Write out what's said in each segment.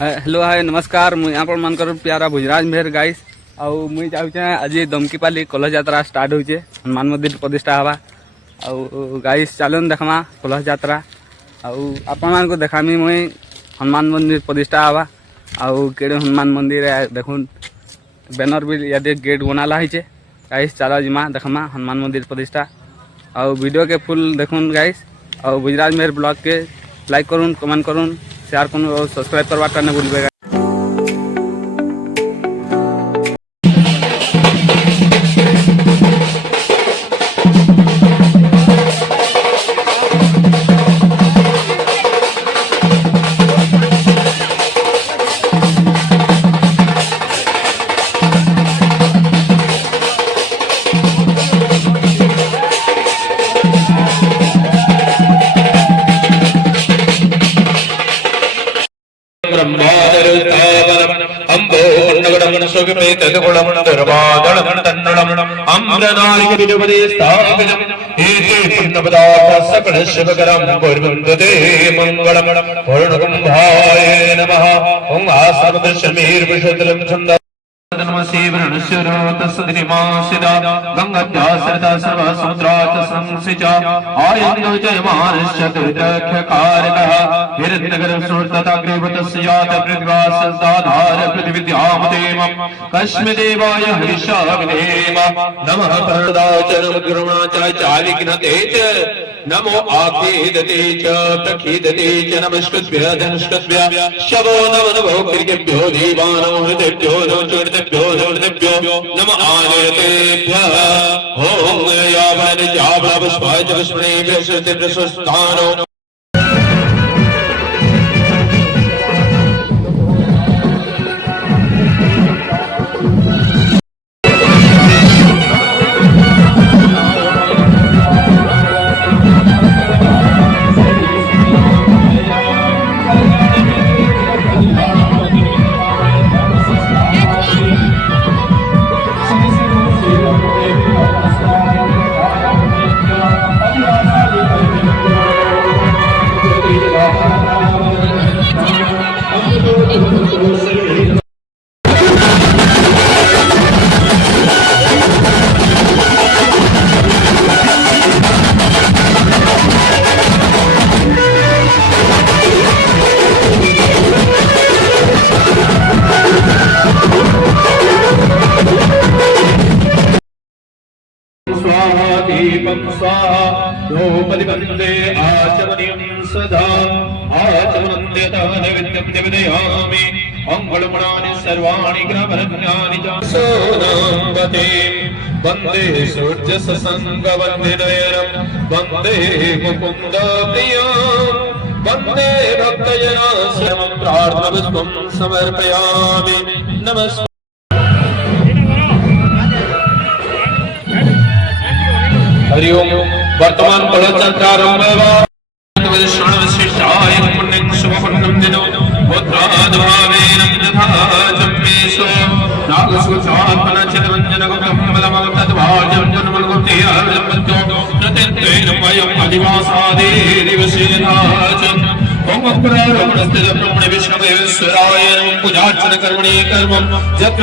Hello hi नमस्कार मुझे यहाँ पर मनकर प्यारा भुजराज मेहर गाइस आउ मुई चाहूँ आज दमकीपाली कलश यात्रा स्टार्ट होचे हनुमान मंदिर प्रतिष्ठा हवा आउ गाइस चलन देखमा कलश यात्रा आउ आपण मान को देखामी मुई हनुमान मंदिर प्रतिष्ठा हवा आउ केड़े हनुमान मंदिर देखुन बैनर भी यादे गेट बनाला है गाइस चलो जिमा देखमा हनुमान मंदिर प्रतिष्ठा आउ वीडियो के फुल देखुन गाइस आउ भुजराज मेहर ब्लॉग के लाइक करुन कमेंट करुन शेयर करूँ और सब्सक्राइब करवा नहीं भूलिएगा। सकल शिवकरम पूर्वंदते मंगलम पूर्णकुंभाय नमः ओं आसमदशमीर विशुद्धम छंद गंगाद्यासृता सर्वसमुद्रात् संसिचा आयन्दो जयमानश्चतुर्दख्यकारकः हिरण्यगर्भसूर्तताग्रेवतस्य पृथ्वासदाधार पृथिविद्यामदेवम् कस्मदेवाय हरिषाविधेम नमः परदाचरमुद्रमणाचाय चालिघ्नते च नमो आखेदते च प्रखीदते च नमस्कृत्य धनुष्कृत्य शवो नमो कृतेभ्यो देवानो हृतेभ्यो नमो नम आनतेभ्यः ओम यावन् यावनवस्वाय च विष्णे प्रसस्तानो द्रौपदीवन्दे आचमनीयं सदा आचमन्त्यतः नैवेद्यं निवेदयामि मङ्गलमुणानि सर्वाणि ग्रहवर्ण्यानि च सोनाम्बते वन्दे सूर्यससङ्गवन्दिनयनं वन्दे मुकुन्दप्रियं वन्दे भक्तजनाश्रमं प्रार्थनापुष्पं समर्पयामि नमस्ते। हरि ओम वर्तमान कलचारंभ श्रवणविशिष्टाय पुण्यं शुभपुण्यं दिनो पुत्राद्भावेन तथा जम्मेषु नागसुचात्मनचितवञ्जनगमबलमगतद्वाजं जन्मगुप्ते अर्जपत्यो नतेन वयम् अधिवासादेरिवसेनाचन् ओम पुराणस्थित ब्रह्मणे विष्णवे ईश्वराय पूजार्चन कर्मणि कर्मं जप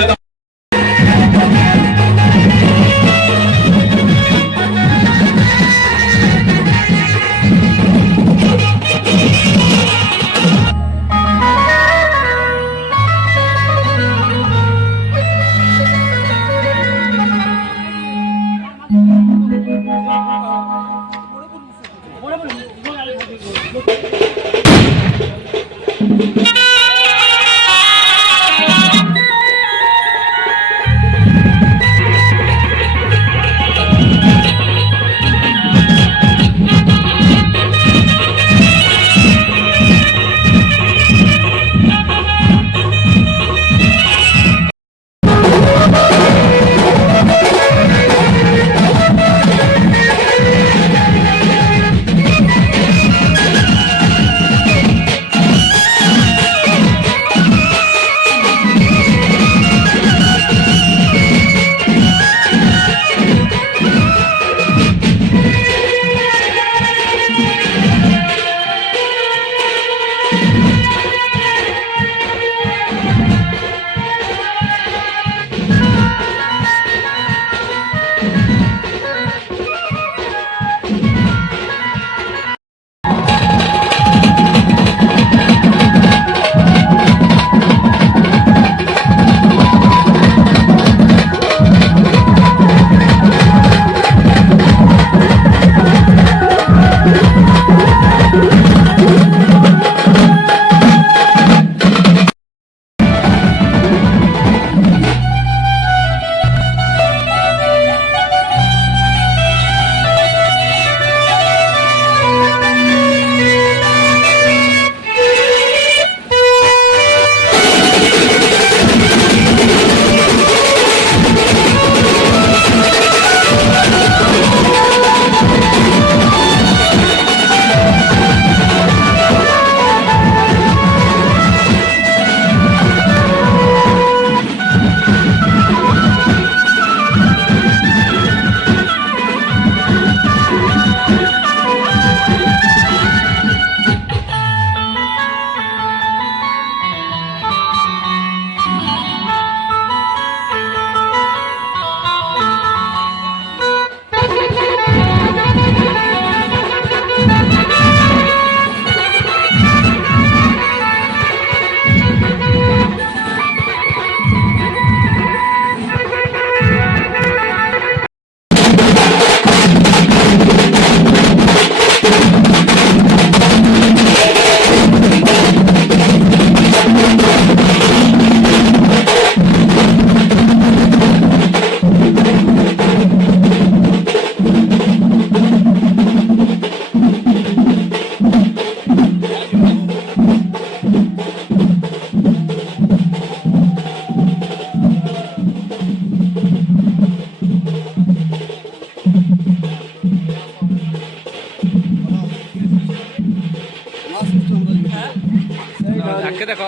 आके देखो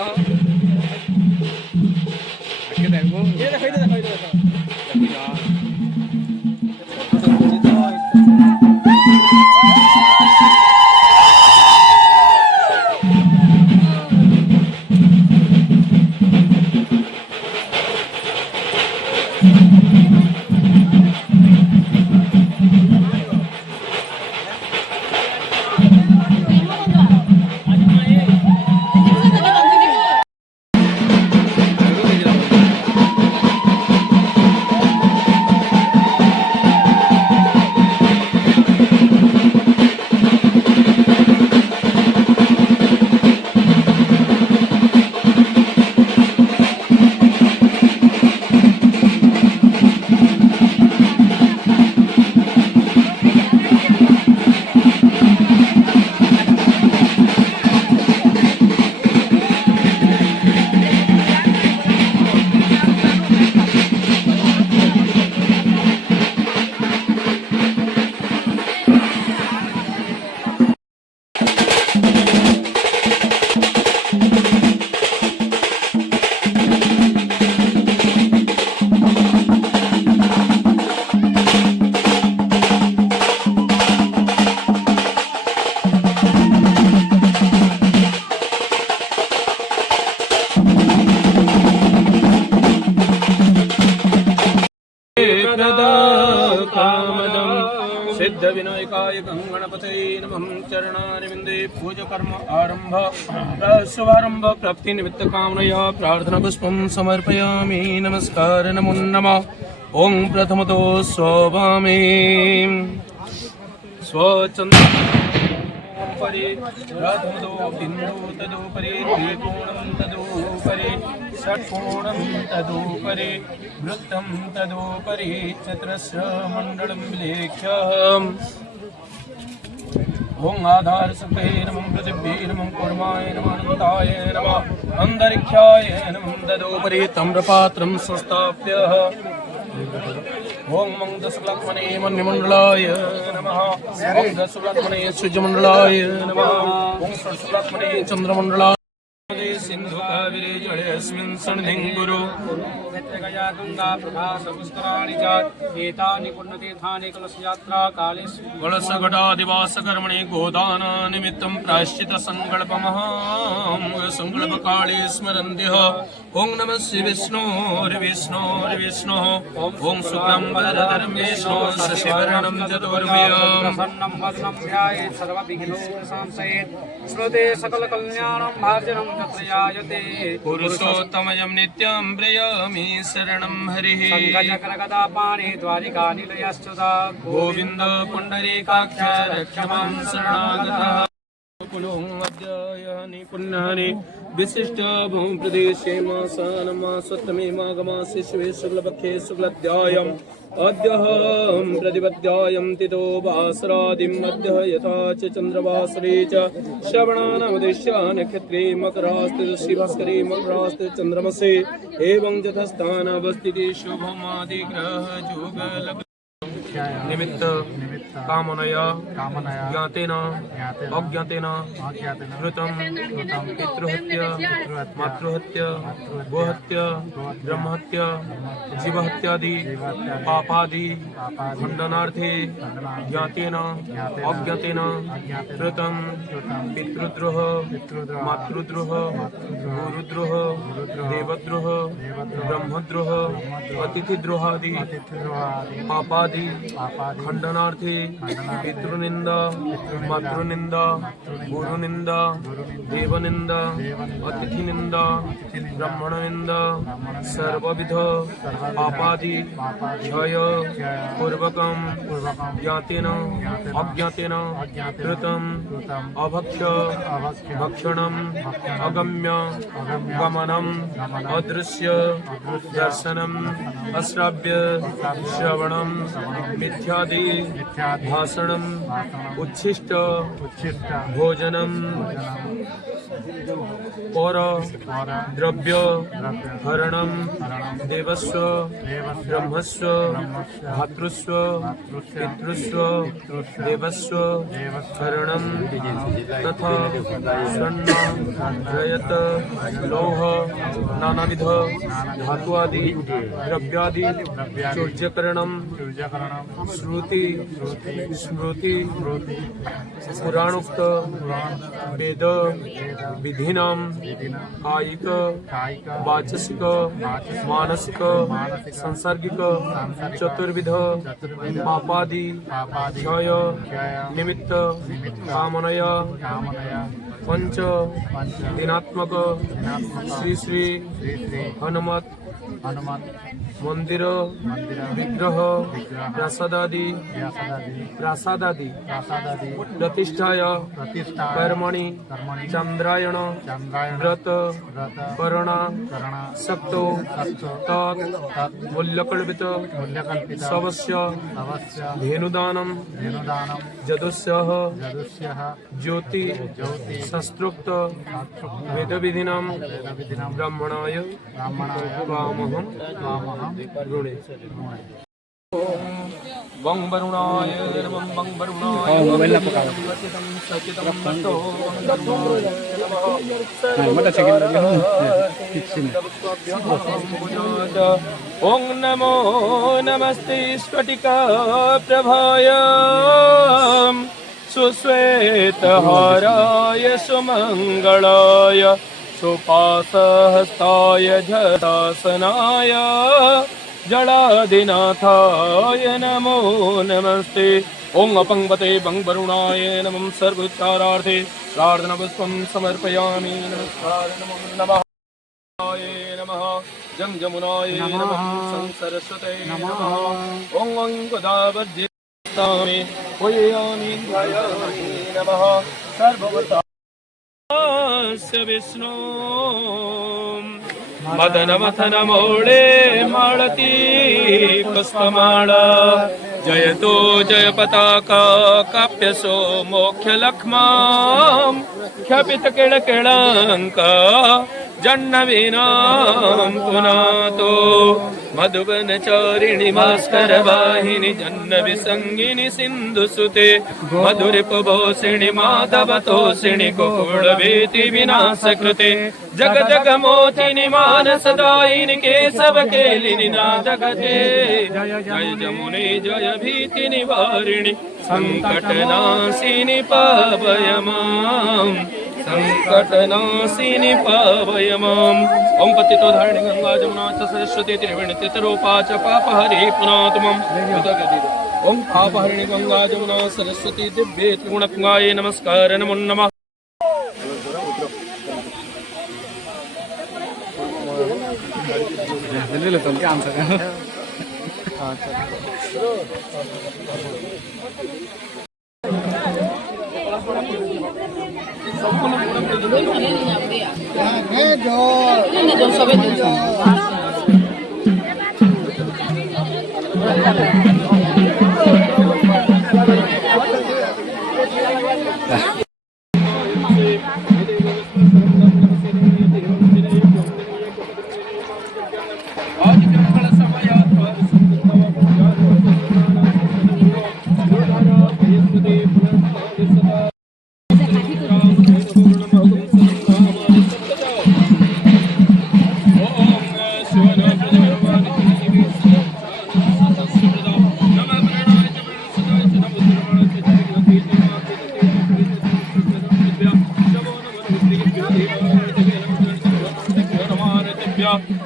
आके देखो ये देखो सिद्ध विनायकाय गणपते नमः चरणारविंदे पूजा कर्म आरंभ शुभारंभ प्राप्ति निमित्त कामनया प्रार्थना पुष्पं समर्पयामि नमस्कार नमो नमः ओं प्रथमतो स्वभामि स्वचन्द्र परि प्रथमतो बिंदु तदुपरि त्रिकोणं तदुपरि षट्कोणं तदुपरि वृत्तं तदुपरि चतुरस्र मण्डलं विलेख्य ओं आधार सभे नमः पृथिव्यै नमः कूर्माय नमः अनन्ताय नमः अन्तरिक्षाय नमः तदुपरि ताम्रपात्रं संस्थाप्य ओं मंगलसुलक्ष्मणे मन्यमण्डलाय नमः ओं दशुलक्ष्मणे सूर्यमण्डलाय नमः ओं षट्सुलक्ष्मणे चन्द्रमण्डलाय सिंधु कावेरी जलेऽस्मिन् सन्निधिं गुरु गया गंगा प्रभास पुष्कराणि च एतानि पुण्यतीर्थानि कलशयात्रा काले कलशघटादिवास कर्मणि गोदान निमित्तं प्रायश्चित संकल्पमहं संकल्पकाले स्मरन्त्यः ओं नमः श्री विष्णोर्विष्णोर्विष्णुः ओं शुक्लं वरदं विष्णुः शशिवर्णं चतुर्भुजं प्रसन्नं वदनं ध्यायेत् सर्वविघ्नोपशान्तयेत् स्मृते सकलकल्याणं भाजनं तत्रयायते पुरुषोत्तमयं नित्यं प्रियामि शरणं हरिः शङ्खचक्रगदापाणि द्वारिकानिलयश्च्युता गोविन्द पुण्डरीकाक्ष रक्षमां शरणागतः अध्यायानि पुण्यानि विशिष्ट भूप्रदेशे मासानमासत्तमे माघमासे शिवे शुक्लपक्षे शुक्लाध्यायम् अद्यहं प्रतिपद्यायं तिथो वासरादिं मध्यः यथा च चन्द्रवासरे च श्रवणानामुद्दिश्य नक्षत्रे मकरास्ते श्रीभास्करे मकरास्ते चन्द्रमसे एवं यथास्थानावस्थिते शुभमादिग्रहयोगलग्न निमित्त कामनया ज्ञातेन अज्ञातेन कृतं पितृहत्या मातृहत्या गोहत्या ब्रह्महत्या जीवहत्यादि पापादि खण्डनार्थे ज्ञातेन अज्ञातेन कृतं पितृद्रोह मातृद्रोह गुरुद्रोह देवद्रोह ब्रह्मद्रोह अतिथिद्रोहादि पापादि खंडनार्थे पितृनिंदा मातृनिंदा गुरुनिंदा देवनिंदा अतिथिनिंदा ब्राह्मणनिंदा सर्वविध पापादि क्षय पूर्वकं ज्ञातेन अज्ञातेन कृतं अभक्ष्य भक्षणम् अगम्य गमनम् अदृश्य दर्शनम् अश्राव्य श्रवणम् मिथ्यादि भाषणम् उच्छिष्ट भोजनम् पौर द्रव्य हरणम देवस्व ब्रह्मस्व भातृस्व पितृस्व देवस्व हरणम तथा स्वर्ण रयत लौह नानाविध धातु आदि द्रव्यादि चौर्यकरणम श्रुति स्मृति पुराणोक्त वेद विधिनाम कायिक वाचसिक मानसिक सांसर्गिक चतुर्विध पापादि क्षय निमित्त कामनया पंच दिनात्मक श्री श्री हनुमत मंदिर विग्रह प्रसादादि प्रतिष्ठाय कर्मणि चंद्रायण व्रत करणा सक्तो तत् मूल्यकल्पित सवस्य धेनुदानम जदुस्यः ज्योति शस्त्रोक्त वेदविधिनां ब्राह्मणाय वामहं ऋणे वं वरुणाय नमः वं वरुणाय सचितं ततो ओं नमो नमस्ते स्फटिका प्रभाय सुश्वेतहाराय सुमङ्गलाय सुपासहस्ताय जटासनाय जलादिनाथाय नमो नमस्ते। ओं अपंगते वरुणाय नमः सर्वोच्चारार्थे प्रार्थनापुष्पं समर्पयामि। नमस्कार नमो नमः नमः जं जमुनाय नमः सरस्वते नमः। ओं ओं गोदावरी वयामि ध्यायामि नमः सर्ववर्तास्य विष्णु मदन मथन मौळे माळती पुष्पमाला जयतो जय पताका काप्यसो मोक्ष लक्ष्मा ख्यापित केळकेळांक जन्नवीनां पुनातो मधुवनचारिणि भास्कर वाहिनि जन्नवि संगिनि सिन्धुसुते मधुरिपुभोषिणि माधवतोषिणि गोकुलभीति विनाशकृते जग जगमोहिनि मानसदायिनि केशवकेलिनि नादगते जय जमुने जय भीति निवारिणि संकटनाशिनि पावय माम् संकटनाशिनि पावय माम्। ओं पतितो धारिणि गंगा जमुना च सरस्वती त्रिवेणी तीर्थरूपा च पापहरि पुनातु मम। ओं पापहरिणि गंगा जमुना सरस्वती दिव्ये त्रिगुणत्माये नमस्कार नमो नमः।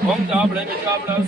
ओं चावड़ चावड़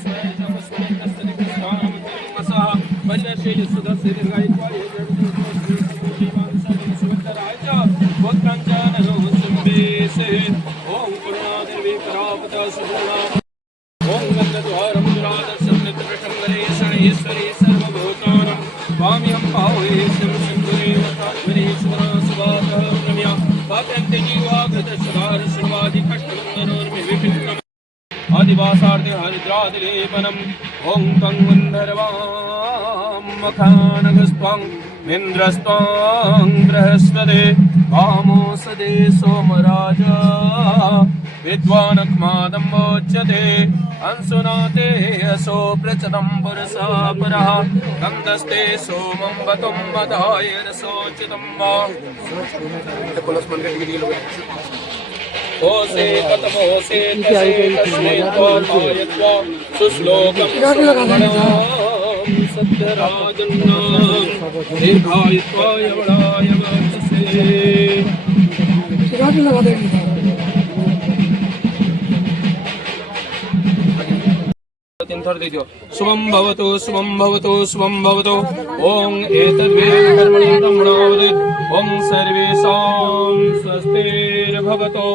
आदिवासार्थे हरिद्रादिलेपनम् ओं तं गन्धर्वां मखानगस्त्वं इन्द्रस्त्वां बृहस्पते वामोसदे सोमराज विद्वानक्मादम्बोच्यते अंशुनाते असो प्रचदं पुरसा परः गन्धस्ते सोमं वतं वदाय रसोचितं वा ओसे कतमोसे तसे तस्मै त्वायत्वा सुश्लोकं सत्यराजन्नां दीर्घायुत्वा यवणाय वर्तसे शुभं भवतु शुभं भवतु शुभं भवतु ॐ एतद्वे कर्मणि ब्रह्मणावदेत् ॐ सर्वेषां स्वस्तिर्भवतु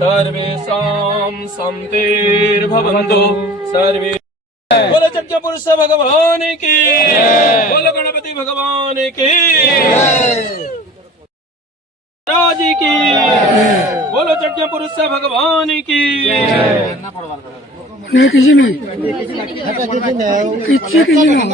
सर्वेषां शान्तिर्भवन्तु सर्वे बोलो चक्र पुरुष भगवान की बोलो गणपति भगवान की राजी की बोलो चक्र पुरुष भगवान की नहीं किसी नहीं किसी नहीं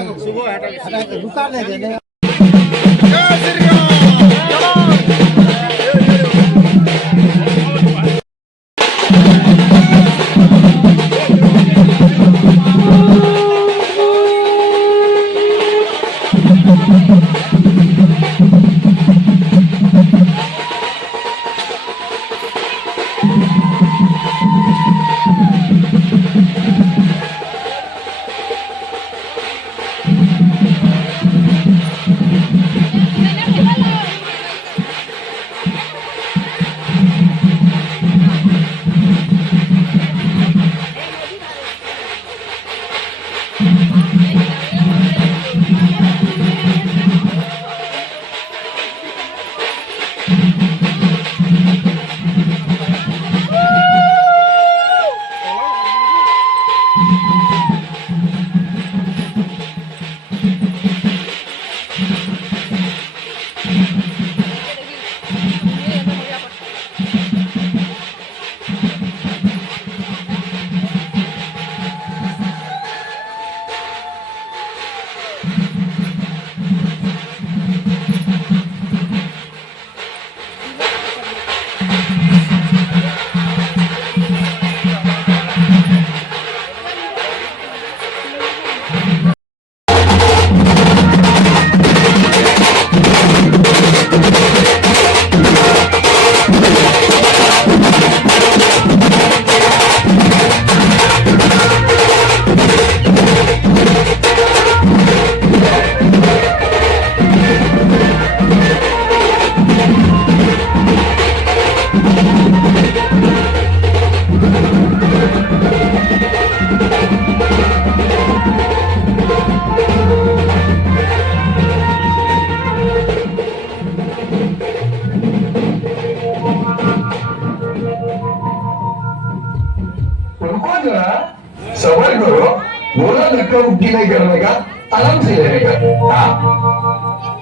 सवाल करो बोला धक्का मुक्की नहीं करने का आराम से लेने का हाँ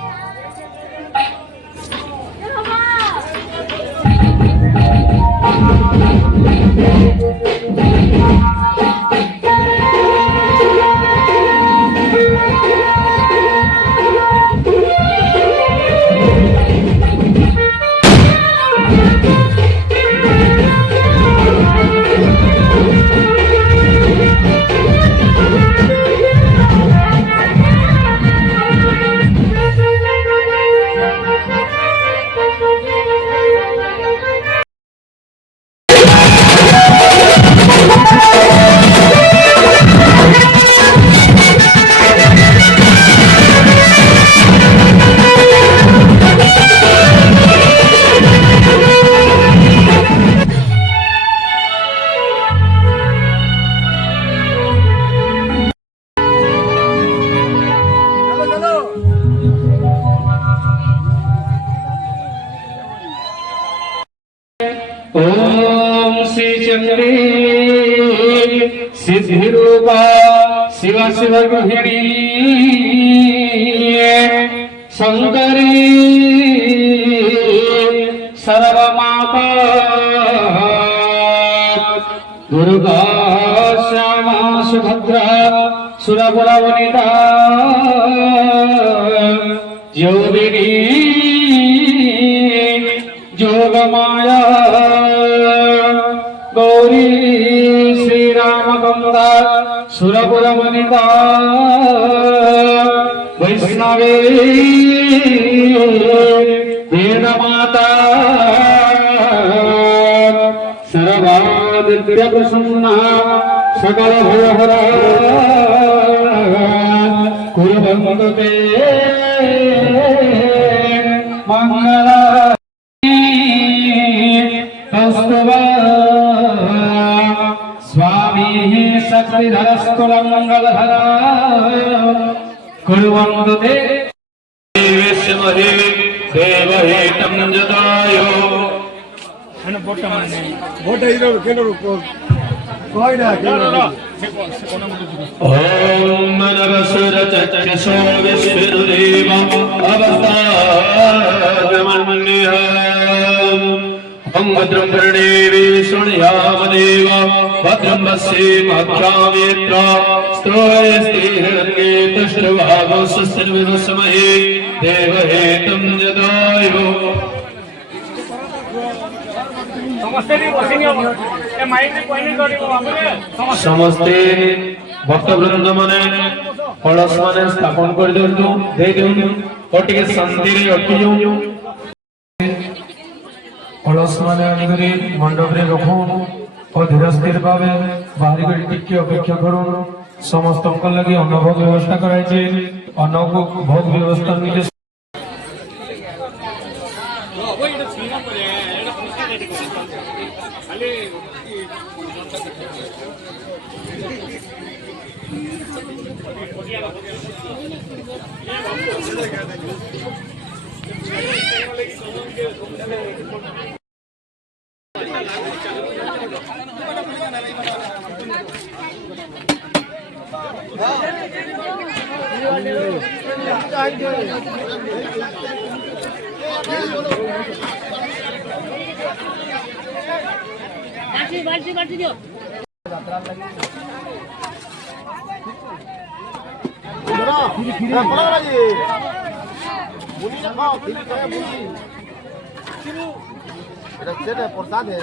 ओम श्री चंद्रे सिद्धि रूपा शिव शिव गृहिणी शंकरी सर्वमाता दुर्गा श्यामा सुभद्रा सुरबुला वनिता योगिनी योगमाया गौरी श्रीरामगंगा सुरपुरमनिता वैष्णवे वेदमाता सर्वादिव्यप्रसन्ना सकल भयहरा कुरुवन्तु ते मंगला कौस्तुभा स्वामी शक्तिधरस्तुलमङ्गलधरा कुर्वन्तु ते विश्वमहे देवहेतं जदायो ओम नरसुरचक्षुषो विश्वरूप अवतारमन्यः ओम भद्रं कर्णेभिः शृणुयाम देव भद्रं पश्येमाक्षामेत्र स्तोयस्तेहिरण्ये तुष्टभागो स्वस्तिर्विवस्महे देवहेतं जदायो समस्ते भक्तवृंद माने कलश माने स्थापन कर दियंतु दे दियंतु ओटिके शांति रे अटकी जाऊ कलश माने आनिकरी मंडप रे रखो और धीर स्थिर भावे बाहरी कर टिके अपेक्षा करू समस्त लगी अन्नभोग व्यवस्था कराई छे अन्न को भोग व्यवस्था निजे बाल्टी दियो प्रसाद है।